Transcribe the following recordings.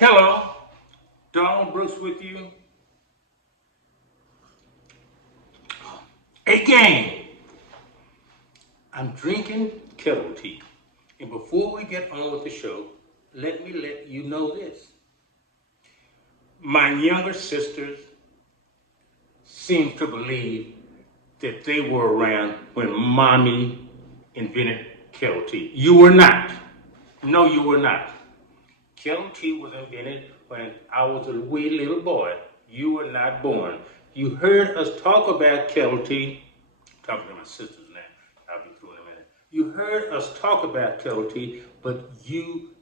Hello, Donald Brooks with you. Again, I'm drinking kettle tea. And before we get on with the show, let me let you know this. My younger sisters seem to believe that they were around when mommy invented kettle tea. You were not. No, you were not. Kettle tea was invented when I was a wee little boy. You were not born. You heard us talk about kettle tea. Talking to my sisters now. I'll be through in a minute. You heard us talk about kettle tea, but you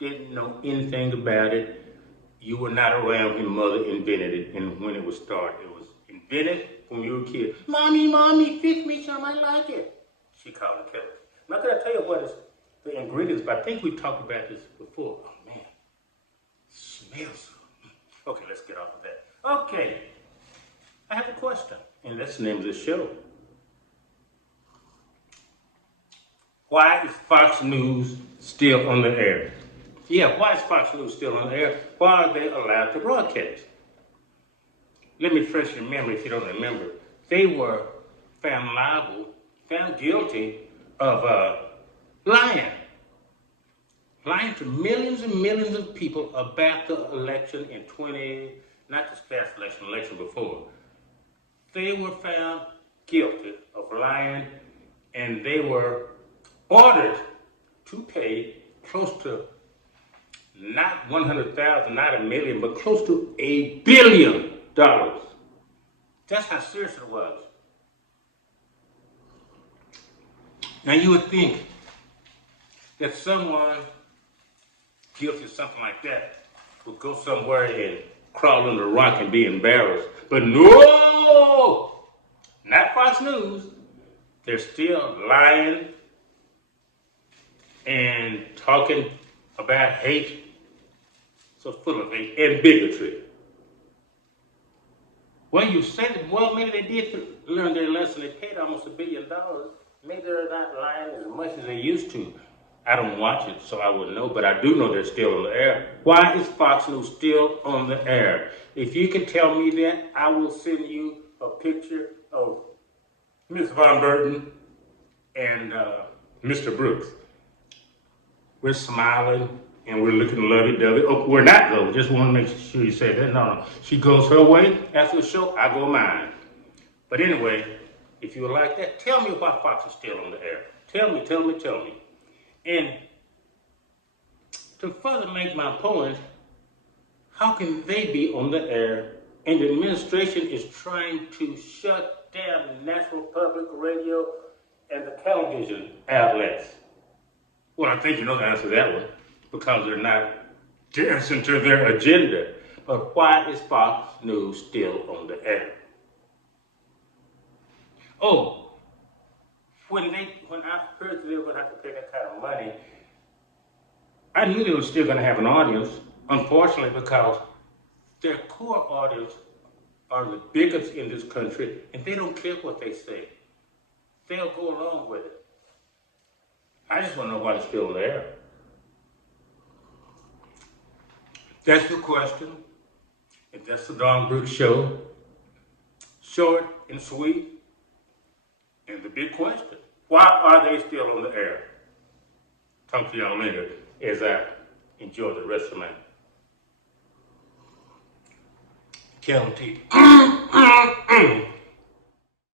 didn't know anything about it. You were not around when mother invented it and when it was started. It was invented when you were a kid. Mommy, fix me some. I like it. She called it kettle tea. I'm not going to tell you what is the ingredients, but I think we talked about this before. Oh, man. Smells good. Okay, let's get off of that. Okay, I have a question, and that's the name of this show. Why is Fox News still on the air? Yeah, why is Fox News still on the air? Why are they allowed to broadcast? Let me refresh your memory if you don't remember. They were found guilty of lying. Lying to millions and millions of people about the election in not this past election before. They were found guilty of lying, and they were ordered to pay close to not 100,000, not a million, but close to $1 billion. That's how serious it was. Now you would think that someone guilty of something like that would go somewhere and crawl under a rock and be embarrassed. But no! Not Fox News. They're still lying and talking about hate, so full of hate and bigotry. Well, you said, well, maybe they did learn their lesson. They paid almost $1 billion. Maybe they're not lying as much as they used to. I don't watch it, so I wouldn't know, but I do know they're still on the air. Why is Fox News still on the air? If you can tell me that, I will send you a picture of Ms. Von Burton and Mr. Brooks. We're smiling and we're looking lovey-dovey. Oh, we're not, though. Just want to make sure you say that. No. She goes her way after the show, I go mine. But anyway, if you would like that, tell me why Fox is still on the air. Tell me. And to further make my point, how can they be on the air and the administration is trying to shut down the National Public Radio and the television outlets? Well, I think you know the answer to that one, because they're not dancing to their agenda. But why is Fox News still on the air? Oh, when I heard they were going to have to pay that kind of money, I knew they were still going to have an audience, unfortunately, because their core audience are the bigots in this country, and they don't care what they say. They'll go along with it. I just want to know why they're still on the air. That's the question, and that's the Don Brooks Show. Short and sweet. And the big question, why are they still on the air? Talk to y'all later as I enjoy the rest of my kettle tea.